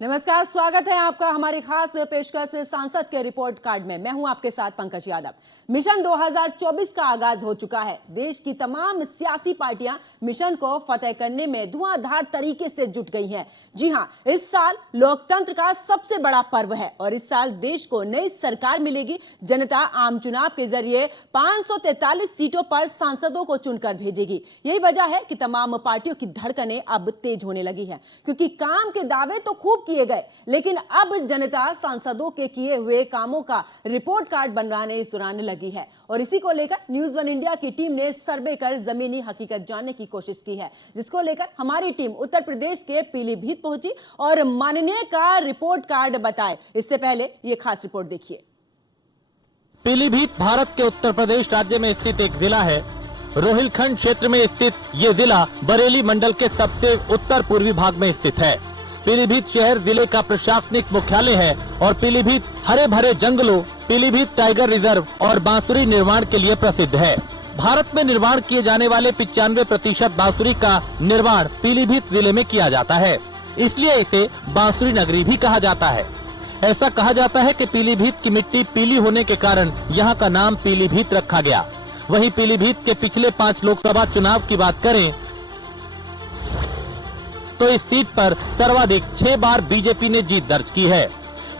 नमस्कार, स्वागत है आपका हमारी खास पेशकश सांसद के रिपोर्ट कार्ड में। मैं हूं आपके साथ पंकज यादव। मिशन 2024 का आगाज हो चुका है। देश की तमाम सियासी पार्टियां मिशन को फतेह करने में धुआंधार तरीके से जुट गई हैं। जी हां, इस साल लोकतंत्र का सबसे बड़ा पर्व है और इस साल देश को नई सरकार मिलेगी। जनता आम चुनाव के जरिए 543 सीटों पर सांसदों को चुनकर भेजेगी। यही वजह है कि तमाम पार्टियों की धड़कनें अब तेज होने लगी हैं, क्योंकि काम के दावे तो खूब किए गए, लेकिन अब जनता सांसदों के किए हुए कामों का रिपोर्ट कार्ड बनवाने इस दौरान लगी है। और इसी को लेकर न्यूज़ वन इंडिया की टीम ने सर्वे कर जमीनी हकीकत जानने की कोशिश की है, जिसको लेकर हमारी टीम उत्तर प्रदेश के पीलीभीत पहुंची और माननीय का रिपोर्ट कार्ड बताए। इससे पहले ये खास रिपोर्ट देखिए। पीलीभीत भारत के उत्तर प्रदेश राज्य में स्थित एक जिला है। रोहिलखंड क्षेत्र में स्थित ये जिला बरेली मंडल के सबसे उत्तर पूर्वी भाग में स्थित है। पीलीभीत शहर जिले का प्रशासनिक मुख्यालय है और पीलीभीत हरे भरे जंगलों, पीलीभीत टाइगर रिजर्व और बांसुरी निर्माण के लिए प्रसिद्ध है। भारत में निर्माण किए जाने वाले 95% बांसुरी का निर्माण पीलीभीत जिले में किया जाता है, इसलिए इसे बांसुरी नगरी भी कहा जाता है। ऐसा कहा जाता है कि पीलीभीत की मिट्टी पीली होने के कारण यहाँ का नाम पीलीभीत रखा गया। वहीं पीलीभीत के पिछले 5 लोकसभा चुनाव की बात करें तो इस सीट पर सर्वाधिक 6 बार बीजेपी ने जीत दर्ज की है।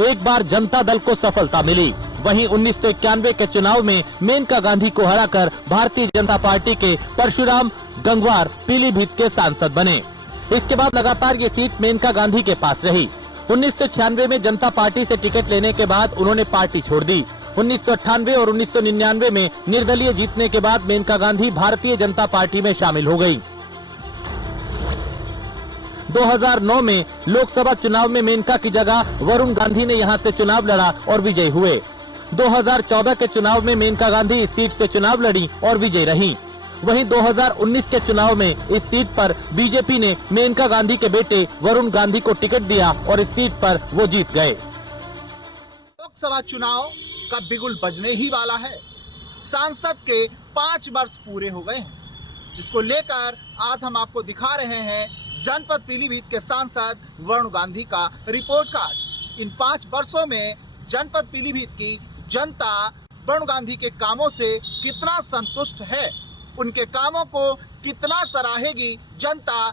एक बार जनता दल को सफलता मिली। वहीं 1991 के चुनाव में मेनका गांधी को हराकर भारतीय जनता पार्टी के परशुराम गंगवार पीलीभीत के सांसद बने। इसके बाद लगातार ये सीट मेनका गांधी के पास रही। 1996 में जनता पार्टी से टिकट लेने के बाद उन्होंने पार्टी छोड़ दी। 1998 और 1999 में निर्दलीय जीतने के बाद मेनका गांधी भारतीय जनता पार्टी में शामिल हो गयी। 2009 में लोकसभा चुनाव में मेनका की जगह वरुण गांधी ने यहां से चुनाव लड़ा और विजयी हुए। 2014 के चुनाव में मेनका गांधी इस सीट से चुनाव लड़ी और विजयी रहीं। वहीं 2019 के चुनाव में इस सीट पर बीजेपी ने मेनका गांधी के बेटे वरुण गांधी को टिकट दिया और इस सीट पर वो जीत गए। लोकसभा चुनाव का बिगुल बजने ही वाला है। सांसद के 5 वर्ष पूरे हो गए हैं, जिसको लेकर आज हम आपको दिखा रहे हैं जनपद पीलीभीत के सांसद वरुण गांधी का रिपोर्ट कार्ड। इन 5 वर्षों में जनपद पीलीभीत की जनता वरुण गांधी के कामों से कितना संतुष्ट है, उनके कामों को कितना सराहेगी जनता।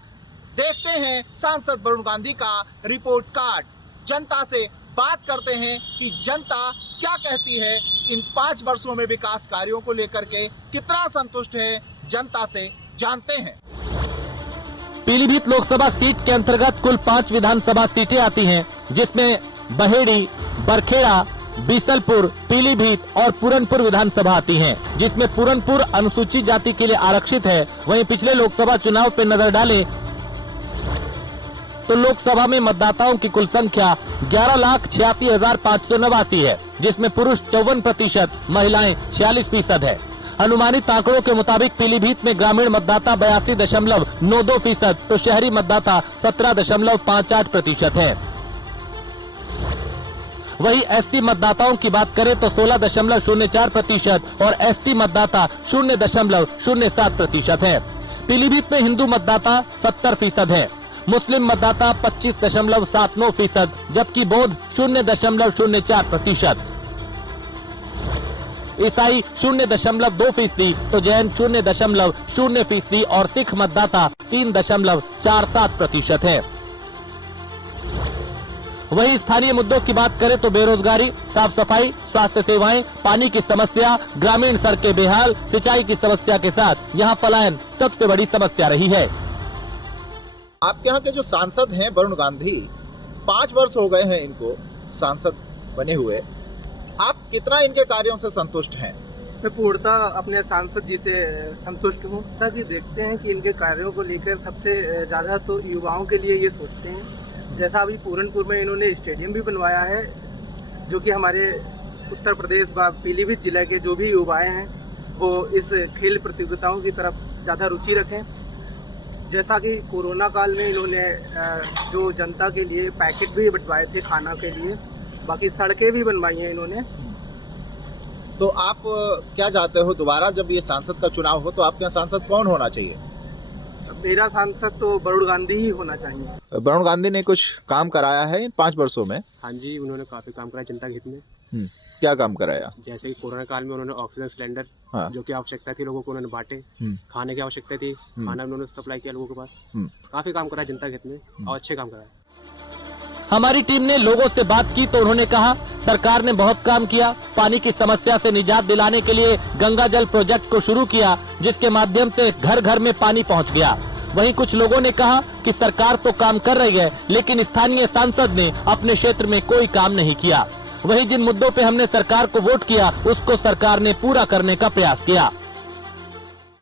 देखते हैं सांसद वरुण गांधी का रिपोर्ट कार्ड। जनता से बात करते हैं कि जनता क्या कहती है, इन 5 वर्षों में विकास कार्यों को लेकर के कितना संतुष्ट है, जनता से जानते हैं। पीलीभीत लोकसभा सीट के अंतर्गत कुल 5 विधानसभा सीटें आती हैं, जिसमें बहेड़ी, बरखेड़ा, बीसलपुर, पीलीभीत और पूरनपुर विधानसभा आती हैं, जिसमें पूरनपुर अनुसूचित जाति के लिए आरक्षित है। वहीं पिछले लोकसभा चुनाव पर नजर डालें तो लोकसभा में मतदाताओं की कुल संख्या 11,86,589 है, जिसमें पुरुष 54%, महिलाएं 46% है। अनुमानित आंकड़ों के मुताबिक पीलीभीत में ग्रामीण मतदाता 82.92%, तो शहरी मतदाता 17.58% है। वहीं एसटी मतदाताओं की बात करें तो 16.04% और एसटी मतदाता 0.07% है। पीलीभीत में हिंदू मतदाता 70% है, मुस्लिम मतदाता 25.79%, जबकि बौद्ध 0.04%, ईसाई 0.2%, तो जैन 0.0% और सिख मतदाता 3.47% है। वहीं स्थानीय मुद्दों की बात करें तो बेरोजगारी, साफ सफाई, स्वास्थ्य सेवाएं, पानी की समस्या, ग्रामीण सड़कें बेहाल, सिंचाई की समस्या के साथ यहां पलायन सबसे बड़ी समस्या रही है। आपके यहाँ के जो सांसद हैं वरुण गांधी, 5 वर्ष हो गए हैं इनको सांसद बने हुए, आप कितना इनके कार्यों से संतुष्ट हैं? मैं पूर्णतः अपने सांसद जी से संतुष्ट हूँ। जैसा कि देखते हैं कि इनके कार्यों को लेकर सबसे ज़्यादा तो युवाओं के लिए ये सोचते हैं। जैसा अभी पूरनपुर में इन्होंने स्टेडियम भी बनवाया है, जो कि हमारे उत्तर प्रदेश व पीलीभीत जिले के जो भी युवाएँ हैं वो इस खेल प्रतियोगिताओं की तरफ ज़्यादा रुचि रखें। जैसा कि कोरोना काल में इन्होंने जो जनता के लिए पैकेट भी बंटवाए थे खाना के लिए, बाकी सड़कें भी बनवाई हैं इन्होंने। तो आप क्या चाहते हो, दोबारा जब ये सांसद का चुनाव हो तो आपके यहाँ सांसद कौन होना चाहिए? मेरा सांसद तो वरुण गांधी ही होना चाहिए। वरुण गांधी ने कुछ काम कराया है इन 5 वर्षों में? हाँ जी, उन्होंने काफी काम कराया जनता के हित में। क्या काम कराया? जैसे कि कोरोना काल में उन्होंने ऑक्सीजन सिलेंडर, हाँ। जो कि आवश्यकता थी लोगों को, उन्होंने बांटे। खाने की आवश्यकता थी, खाना भी उन्होंने सप्लाई किया लोगों के पास। काफी काम कराया जनता के हित में और अच्छे काम कराया। हमारी टीम ने लोगों से बात की तो उन्होंने कहा सरकार ने बहुत काम किया। पानी की समस्या से निजात दिलाने के लिए गंगा जल प्रोजेक्ट को शुरू किया, जिसके माध्यम से घर घर में पानी पहुंच गया। वहीं कुछ लोगों ने कहा कि सरकार तो काम कर रही है, लेकिन स्थानीय सांसद ने अपने क्षेत्र में कोई काम नहीं किया। वहीं जिन मुद्दों पे हमने सरकार को वोट किया, उसको सरकार ने पूरा करने का प्रयास किया।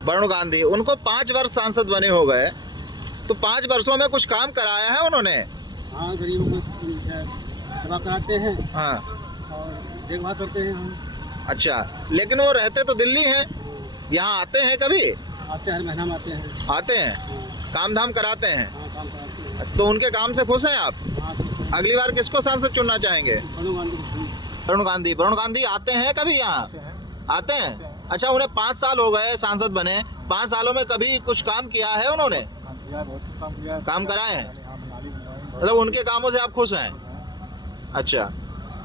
वरुण गांधी, उनको 5 वर्ष सांसद बने हो गए, तो 5 वर्षों में कुछ काम कराया है उन्होंने? हाँ, गरीबों को सेवा कराते हैं। हाँ, और देखभाल करते हैं हम। अच्छा, लेकिन वो रहते तो दिल्ली हैं, यहाँ आते हैं कभी? आते हैं, हर महीना में आते हैं। आते हैं, काम धाम कराते हैं। हाँ, काम कराते हैं। तो उनके काम से खुश हैं आप? हाँ, अगली बार किसको सांसद चुनना चाहेंगे? वरुण गांधी। वरुण गांधी आते हैं कभी यहाँ? आते हैं। अच्छा, उन्हें 5 साल हो गए सांसद बने, 5 सालों में कभी कुछ काम किया है उन्होंने? काम कराए हैं, मतलब उनके कामों से आप खुश हैं? अच्छा,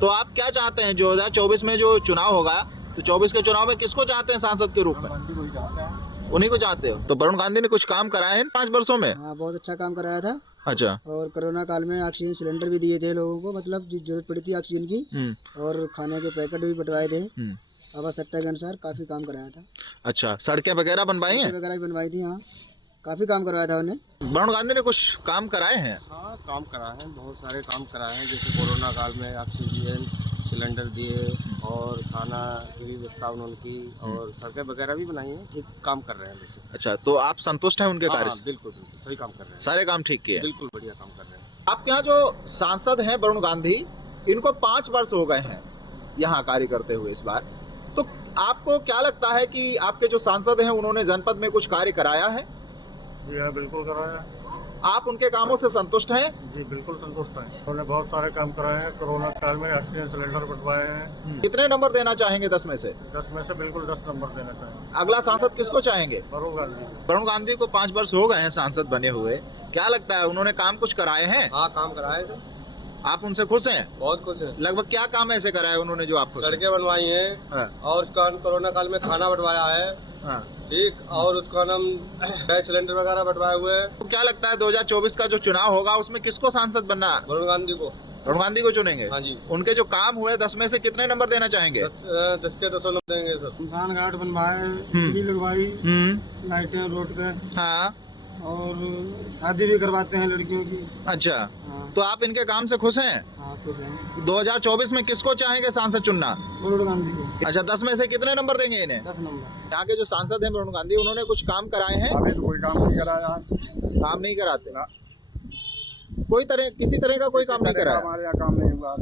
तो आप क्या चाहते हैं 2024 में जो चुनाव होगा, तो 24 के चुनाव में किसको चाहते हैं सांसद के रूप में? उन्हीं को चाहते हो? तो वरुण गांधी ने कुछ काम कराए हैं 5 वर्षों में? हाँ, बहुत अच्छा काम कराया था। अच्छा। और कोरोना काल में ऑक्सीजन सिलेंडर भी दिए थे लोगों को, मतलब जो जरूरत पड़ी थी ऑक्सीजन की, और खाने के पैकेट भी बंटवाए थे आवश्यकता के अनुसार। काफी काम कराया था। अच्छा, सड़कें वगैरह बनवाई हैं? वगैरह भी बनवाई थी। हाँ, काफी काम करवाया था उन्हें। वरुण गांधी ने कुछ काम कराए हैं? हाँ, काम कराए हैं, बहुत सारे काम कराए हैं। जैसे कोरोना काल में ऑक्सीजन सिलेंडर दिए और खाना की भी व्यवस्था उन्होंने की, और सड़कें वगैरह भी बनाई हैं। ठीक काम कर रहे हैं वैसे। अच्छा, तो आप संतुष्ट हैं उनके हाँ, कार्य से? बिल्कुल बिल्कुल सही काम कर रहे हैं। सारे काम ठीक किए? बिल्कुल बढ़िया काम कर रहे हैं। आपके यहाँ जो सांसद हैं वरुण गांधी, इनको 5 वर्ष हो गए हैं यहाँ कार्य करते हुए इस बार, तो आपको क्या लगता है कि आपके जो सांसद हैं उन्होंने जनपद में कुछ कार्य कराया है? जी हाँ, बिल्कुल कराया। आप उनके कामों से संतुष्ट हैं? जी बिल्कुल संतुष्ट हैं। उन्होंने बहुत सारे काम कराए हैं। कोरोना काल में ऑक्सीजन सिलेंडर बंटवाए हैं। कितने नंबर देना चाहेंगे 10 में से? 10 में से बिल्कुल 10 नंबर देना चाहिए। अगला सांसद किसको चाहेंगे? वरुण गांधी। वरुण गांधी को 5 वर्ष हो गए हैं सांसद बने हुए, क्या लगता है उन्होंने काम कुछ कराए हैं? हाँ, काम कराए थे। आप उनसे खुश हैं? बहुत कुछ है। लगभग क्या काम ऐसे कराए उन्होंने जो आप खुश हैं? सड़कें बनवाई हैं। हाँ। और कोरोना काल में खाना बंटवाया है। हाँ। ठीक, और उसका नाम गैस सिलेंडर वगैरह बंटवाए हुए हैं। तो क्या लगता है 2024 का जो चुनाव होगा उसमें किसको सांसद बनना है? वरुण गांधी को। वरुण गांधी को चुनेंगे? हाँ जी। उनके जो काम हुए 10 में से कितने नंबर देना चाहेंगे? 10 के 10 नंबर देंगे सर। शमशान घाट बनवाए, बिजली लगवाई, लाइटें रोड पे, हाँ। और शादी भी करवाते हैं लड़कियों की। अच्छा, हाँ। तो आप इनके काम से खुश हैं? हाँ, खुश हैं। 2024 में किसको चाहेंगे सांसद चुनना? वरुण गांधी को। अच्छा, 10 में से कितने नंबर देंगे इन्हें? 10 नंबर। यहाँ के जो सांसद हैं वरुण गांधी, उन्होंने कुछ काम कराए हैं? अभी तो कोई काम नहीं कराया। काम नहीं कराते? किसी तरह का कोई काम नहीं कराया? हमारे यहाँ काम नहीं हुआ।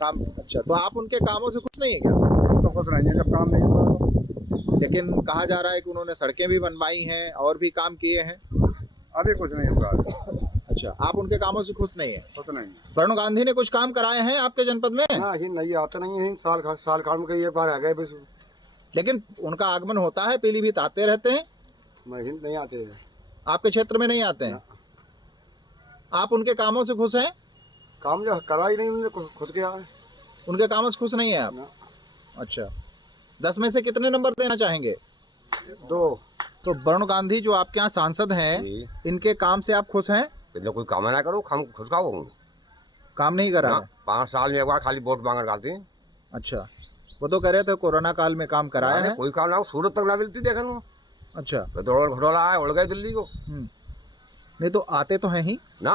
काम। अच्छा, तो आप उनके कामों से खुश नहीं है क्या? तो खुश नहीं है जब काम नहीं हुआ। लेकिन कहा जा रहा है कि उन्होंने सड़कें भी बनवाई हैं और भी काम किए हैं। अभी कुछ नहीं हुआ। अच्छा, आप उनके कामों से खुश नहीं है? खुश नहीं। वरुण गांधी ने कुछ काम कराए हैं आपके जनपद में? नहीं आते नहीं है। साल खान में एक बार आ गए बस। लेकिन उनका आगमन होता है, पीलीभीत आते रहते हैं। नहीं आते हैं। आपके क्षेत्र में नहीं आते हैं? आप उनके कामों से खुश हैं? काम जो करा ही नहीं उन्होंने, खुद किया है। उनके कामों से खुश नहीं है आप? अच्छा, 10 में से कितने नंबर देना चाहेंगे? 2। तो वरुण गांधी जो आपके यहाँ सांसद हैं, इनके काम से आप खुश हैं? कोई काम ना करो, हम खुश का काम नहीं करा है? 5 साल में एक बार खाली वोट मांग करते हैं। अच्छा, वो तो कह रहे थे कोरोना काल में काम कराया है। कोई काम ना, सूरत तक ना मिलती देखा ना। अच्छा, तो घोटाला आया, उड़ गए दिल्ली को। नहीं तो आते तो हैं ही ना,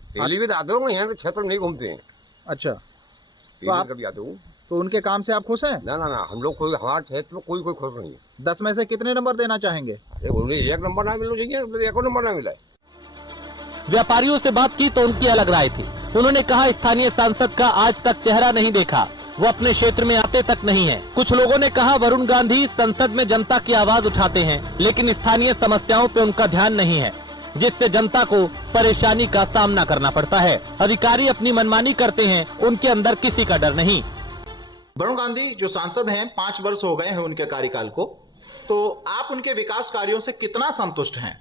दिल्ली में आते हो, यहाँ के क्षेत्र में नहीं घूमते हैं। अच्छा, तो आप कभी आते हो? तो उनके काम से आप खुश हैं? ना, हम लोग कोई, हमारे क्षेत्र में कोई खुश नहीं है। 10 में से कितने नंबर देना चाहेंगे? उन्हें 1 नंबर ना मिलना चाहिए, 1 नंबर ना मिला है। व्यापारियों से बात की तो उनकी अलग राय थी। उन्होंने कहा स्थानीय सांसद का आज तक चेहरा नहीं देखा, वो अपने क्षेत्र में आते तक नहीं है। कुछ लोगों ने कहा वरुण गांधी संसद में जनता की आवाज उठाते हैं, लेकिन स्थानीय समस्याओं पे उनका ध्यान नहीं है, जिससे जनता को परेशानी का सामना करना पड़ता है। अधिकारी अपनी मनमानी करते हैं, उनके अंदर किसी का डर नहीं। वरुण गांधी जो सांसद हैं, 5 वर्ष हो गए हैं उनके कार्यकाल को, तो आप उनके विकास कार्यों से कितना संतुष्ट हैं?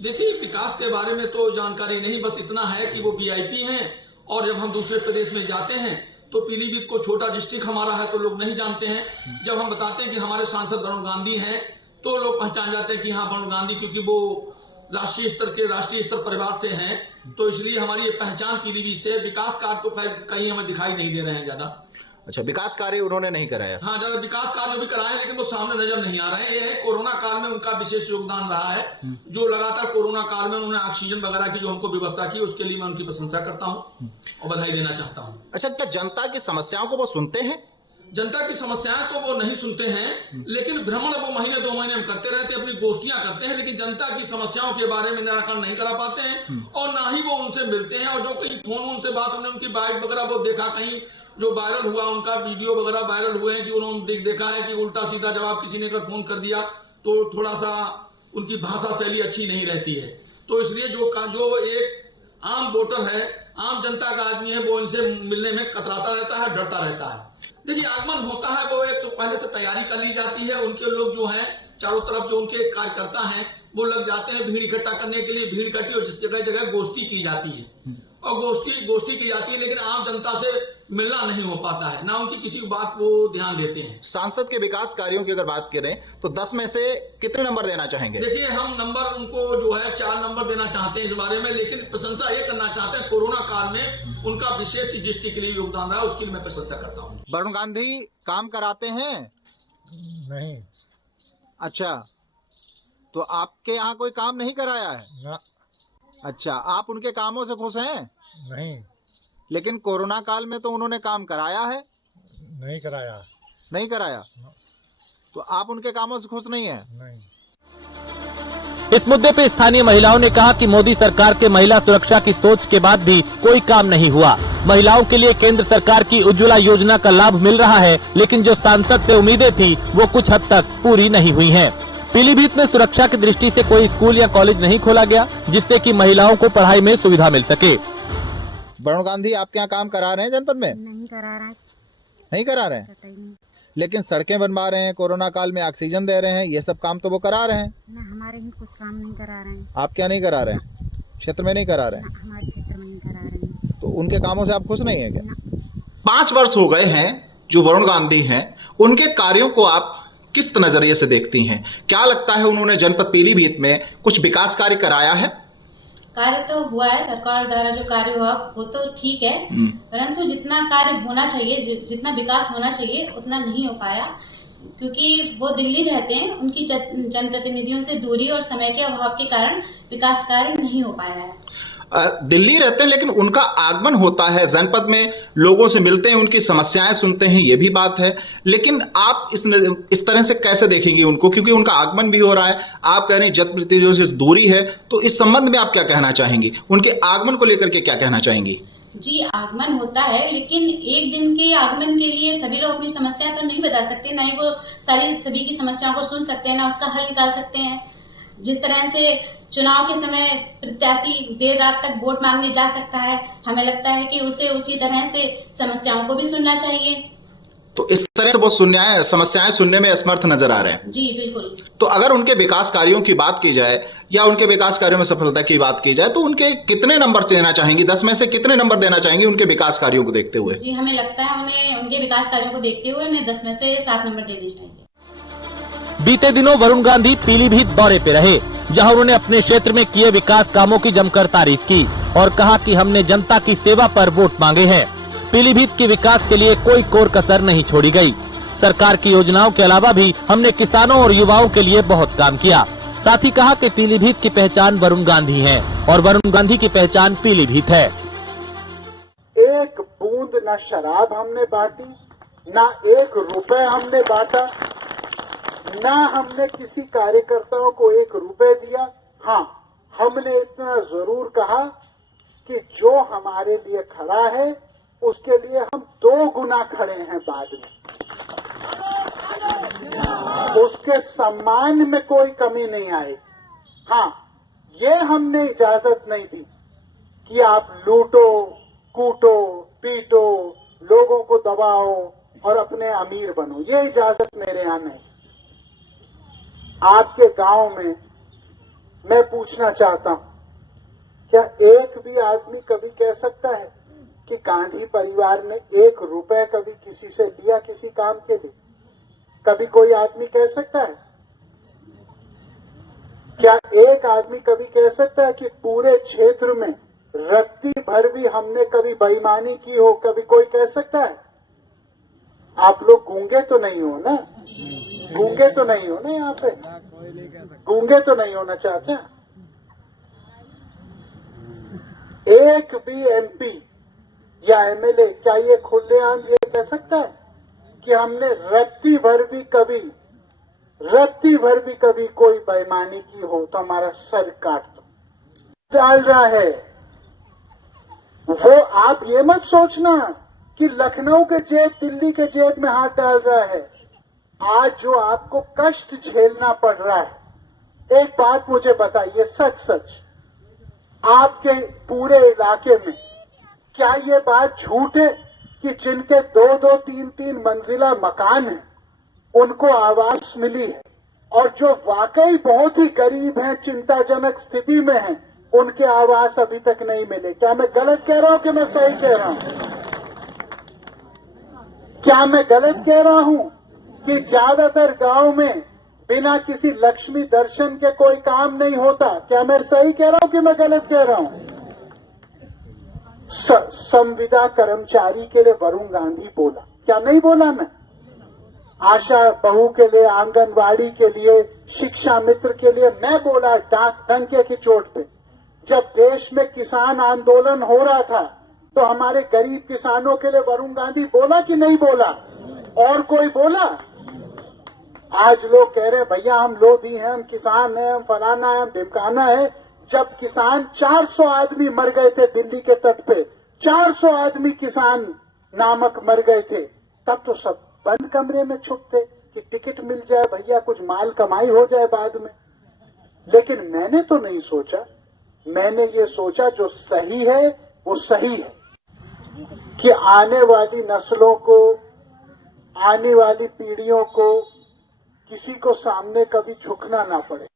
देखिए, विकास के बारे में तो जानकारी नहीं, बस इतना है कि वो वीआईपी हैं और जब हम दूसरे प्रदेश में जाते हैं तो पीलीभीत को छोटा डिस्ट्रिक्ट हमारा है तो लोग नहीं जानते हैं। जब हम बताते हैं कि हमारे सांसद वरुण गांधी हैं तो लोग पहचान जाते हैं कि हाँ वरुण गांधी, क्योंकि वो राष्ट्रीय स्तर परिवार से हैं, तो इसलिए हमारी ये पहचान पीलीभीत से। विकास कार्य तो कहीं हमें दिखाई नहीं दे रहे हैं ज्यादा। अच्छा, विकास कार्य उन्होंने नहीं कराया? हाँ, ज्यादा विकास कार्य भी कराए हैं लेकिन वो सामने नजर नहीं आ रहे हैं। ये है कोरोना काल में उनका विशेष योगदान रहा है, जो लगातार कोरोना काल में उन्होंने ऑक्सीजन वगैरह की जो हमको व्यवस्था की, उसके लिए मैं उनकी प्रशंसा करता हूँ और बधाई देना चाहता हूँ। अच्छा, क्या जनता की समस्याओं को वो सुनते हैं? जनता की समस्याएं तो वो नहीं सुनते हैं, लेकिन भ्रमण वो महीने 2 महीने में करते रहते हैं, अपनी गोष्ठियां करते हैं, लेकिन जनता की समस्याओं के बारे में निराकरण नहीं करा पाते हैं और ना ही वो उनसे मिलते हैं। और जो कहीं फोन उनसे बात, हमने उनकी बाइट वगैरह वो देखा, कहीं जो वायरल हुआ, उनका वीडियो वगैरह वायरल हुए हैं कि उन्होंने देखा है कि उल्टा सीधा जवाब किसी ने अगर फोन कर दिया तो थोड़ा सा उनकी भाषा शैली अच्छी नहीं रहती है। तो इसलिए जो एक आम वोटर है, आम जनता का आदमी है, वो इनसे मिलने में कतराता रहता है, डरता रहता है। देखिए, आगमन होता है वो एक तो पहले से तैयारी कर ली जाती है। उनके लोग जो हैं चारों तरफ जो उनके कार्यकर्ता हैं वो लग जाते हैं भीड़ इकट्ठा करने के लिए। भीड़ इकट्ठी और जिस जगह जगह गोष्ठी की जाती है और गोष्ठी की जाती है, लेकिन आम जनता से मिलना नहीं हो पाता है, ना उनकी किसी बात को ध्यान देते हैं। सांसद के विकास कार्यों की अगर बात करें तो 10 में से कितने नंबर देना चाहेंगे? देखिए, हम नंबर उनको जो है 4 नंबर देना चाहते हैं इस बारे में, लेकिन प्रशंसा ये करना चाहते हैं कोरोना काल में उनका विशेष इस डिस्ट्रिक्ट के लिए योगदान रहा, उसके लिए मैं प्रशंसा करता हूँ। वरुण गांधी काम कराते हैं? नहीं। अच्छा, तो आपके यहाँ कोई काम नहीं कराया है? ना। अच्छा, आप उनके कामों से खुश हैं? नहीं। लेकिन कोरोना काल में तो उन्होंने काम कराया है? नहीं कराया। नहीं कराया? तो आप उनके कामों से खुश नहीं हैं? नहीं। इस मुद्दे पे स्थानीय महिलाओं ने कहा कि मोदी सरकार के महिला सुरक्षा की सोच के बाद भी कोई काम नहीं हुआ। महिलाओं के लिए केंद्र सरकार की उज्ज्वला योजना का लाभ मिल रहा है, लेकिन जो सांसद से उम्मीदें थी वो कुछ हद तक पूरी नहीं हुई हैं। पीलीभीत में सुरक्षा की दृष्टि से कोई स्कूल या कॉलेज नहीं खोला गया, जिससे कि महिलाओं को पढ़ाई में सुविधा मिल सके। वरुण गांधी आपके यहाँ काम करा रहे हैं जनपद में? नहीं करा रहा है। नहीं करा रहे हैं? नहीं। लेकिन सड़कें बनवा रहे हैं, कोरोना काल में ऑक्सीजन दे रहे हैं, ये सब काम तो वो करा रहे हैं। ना, हमारे यहाँ कुछ काम नहीं करा रहे हैं। आप क्या नहीं करा रहे हैं? क्षेत्र में नहीं करा रहे हैं? हमारे क्षेत्र में नहीं करा रहे हैं। तो उनके कामों से आप खुश नहीं है क्या? 5 वर्ष हो गए हैं जो वरुण गांधी हैं, उनके कार्यों को आप किस नजरिए से देखती हैं? क्या लगता है उन्होंने जनपद पीलीभीत में कुछ विकास कार्य कराया है? कार्य तो हुआ है, सरकार द्वारा जो कार्य हुआ वो तो ठीक है, परंतु जितना कार्य होना चाहिए, जितना विकास होना चाहिए उतना नहीं हो पाया, क्योंकि वो दिल्ली रहते हैं, उनकी जनप्रतिनिधियों से दूरी और समय के अभाव के कारण विकास कार्य नहीं हो पाया है। दिल्ली रहते हैं लेकिन उनका आगमन होता है जनपद में, लोगों से मिलते हैं, उनकी समस्याएं सुनते हैं, ये भी बात है। लेकिन आप इस तरह से कैसे देखेंगी उनको, क्योंकि उनका आगमन भी हो रहा है, आप कह रहे हैं जनप्रतिनिधियों से दूरी है, तो इस संबंध में आप क्या कहना चाहेंगी? उनके आगमन को लेकर के क्या कहना चाहेंगी? जी, आगमन होता है, लेकिन एक दिन के आगमन के लिए सभी लोग अपनी समस्या तो नहीं बता सकते, ना ही वो सभी की समस्याओं को सुन सकते हैं, ना उसका हल निकाल सकते हैं। जिस तरह से चुनाव के समय प्रत्याशी देर रात तक वोट मांगने जा सकता है, हमें लगता है कि उसे उसी तरह से समस्याओं को भी सुनना चाहिए। तो इस तरह से वो समस्याएं सुनने में असमर्थ नजर आ रहे हैं। जी बिल्कुल। तो अगर उनके विकास कार्यों की बात की जाए या उनके विकास कार्यों में सफलता की बात की जाए तो उनके कितने नंबर देना चाहेंगी? 10 में से कितने नंबर देना चाहेंगी उनके विकास कार्यों को देखते हुए? जी, हमें लगता है उन्हें उनके विकास कार्यों को देखते हुए उन्हें 10 में से 7 नंबर देने चाहिए। बीते दिनों वरुण गांधी पीलीभीत दौरे पे रहे, जहां उन्होंने अपने क्षेत्र में किए विकास कामों की जमकर तारीफ की और कहा कि हमने जनता की सेवा पर वोट मांगे हैं। पीलीभीत के विकास के लिए कोई कोर कसर नहीं छोड़ी गई। सरकार की योजनाओं के अलावा भी हमने किसानों और युवाओं के लिए बहुत काम किया। साथ ही कहा कि पीलीभीत की पहचान वरुण गांधी है और वरुण गांधी की पहचान पीलीभीत है। एक बूंद न शराब हमने बांटी, न 1 रुपए हमने बांटा, ना हमने किसी कार्यकर्ताओं को 1 रुपए दिया। हाँ, हमने इतना जरूर कहा कि जो हमारे लिए खड़ा है उसके लिए हम 2 गुना खड़े हैं बाद में। उसके सम्मान में कोई कमी नहीं आई। हाँ, ये हमने इजाजत नहीं दी कि आप लूटो, कूटो, पीटो, लोगों को दबाओ और अपने अमीर बनो, ये इजाजत मेरे यहाँ नहीं। आपके गांव में मैं पूछना चाहता हूं, क्या एक भी आदमी कभी कह सकता है कि गांधी परिवार ने 1 रुपए कभी किसी से लिया किसी काम के लिए? कभी कोई आदमी कह सकता है? क्या एक आदमी कभी कह सकता है कि पूरे क्षेत्र में रत्ती भर भी हमने कभी बेईमानी की हो? कभी कोई कह सकता है? आप लोग गूंगे तो नहीं हो ना? गूंगे तो नहीं हो ना? यहाँ पे गूंगे तो नहीं हो ना चाचा? एक भी एमपी या एमएलए क्या ये खुलेआम ये कह सकता है कि हमने रत्ती भर भी कभी कोई बेईमानी की हो तो हमारा सर काट दो? डाल रहा है वो। आप ये मत सोचना कि लखनऊ के जेब दिल्ली के जेब में हाथ डाल रहा है। आज जो आपको कष्ट झेलना पड़ रहा है, एक बात मुझे बताइए सच आपके पूरे इलाके में क्या ये बात झूठ है कि जिनके 2-2, 3-3 मंजिला मकान है उनको आवास मिली है, और जो वाकई बहुत ही गरीब हैं, चिंताजनक स्थिति में हैं, उनके आवास अभी तक नहीं मिले? क्या मैं गलत कह रहा हूं कि मैं सही कह रहा हूं? क्या मैं गलत कह रहा हूं कि ज्यादातर गांव में बिना किसी लक्ष्मी दर्शन के कोई काम नहीं होता? क्या मैं सही कह रहा हूं कि मैं गलत कह रहा हूं? संविदा कर्मचारी के लिए वरुण गांधी बोला, क्या नहीं बोला? मैं आशा बहू के लिए, आंगनवाड़ी के लिए, शिक्षा मित्र के लिए मैं बोला डाक डंके की चोट पे। जब देश में किसान आंदोलन हो रहा था तो हमारे गरीब किसानों के लिए वरुण गांधी बोला कि नहीं बोला? और कोई बोला? आज लोग कह रहे भैया हम लोधी हैं, हम किसान हैं, हम फलाना है, हम ढिमकाना है। जब किसान 400 आदमी मर गए थे दिल्ली के तट पे, 400 आदमी किसान नामक मर गए थे, तब तो सब बंद कमरे में छुप थे कि टिकट मिल जाए भैया, कुछ माल कमाई हो जाए बाद में। लेकिन मैंने तो नहीं सोचा, मैंने ये सोचा जो सही है वो सही है, कि आने वाली नस्लों को, आने वाली पीढ़ियों को किसी को सामने कभी झुकना ना पड़े।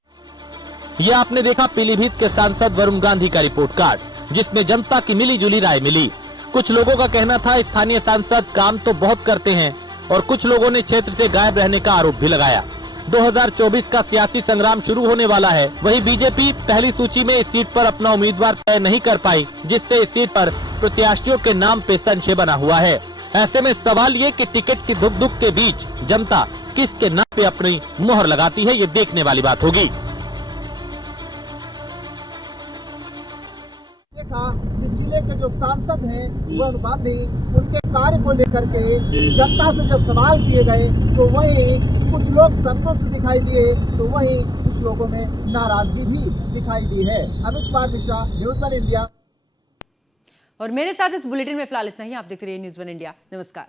ये आपने देखा पीलीभीत के सांसद वरुण गांधी का रिपोर्ट कार्ड, जिसमें जनता की मिली जुली राय मिली। कुछ लोगों का कहना था स्थानीय सांसद काम तो बहुत करते हैं, और कुछ लोगों ने क्षेत्र से गायब रहने का आरोप भी लगाया। 2024 का सियासी संग्राम शुरू होने वाला है। वहीं बीजेपी पहली सूची में इस सीट पर अपना उम्मीदवार तय नहीं कर पाई, जिससे इस सीट पर प्रत्याशियों के नाम पे संशय बना हुआ है। ऐसे में सवाल ये कि टिकट की धुक के बीच जनता किसके नाम पे अपनी मुहर लगाती है, ये देखने वाली बात होगी। देखा कि जिले के जो सांसद हैं वरुण गांधी, उनके कार्य को लेकर के जनता से जब सवाल किए गए तो वहीं कुछ लोग संतुष्ट दिखाई दिए तो वहीं कुछ लोगों में नाराजगी भी दिखाई दी है। Amit Kumar Mishra, news one India. और मेरे साथ इस बुलेटिन में फिलहाल इतना ही। आप देखते रहिए न्यूज़ वन इंडिया। नमस्कार।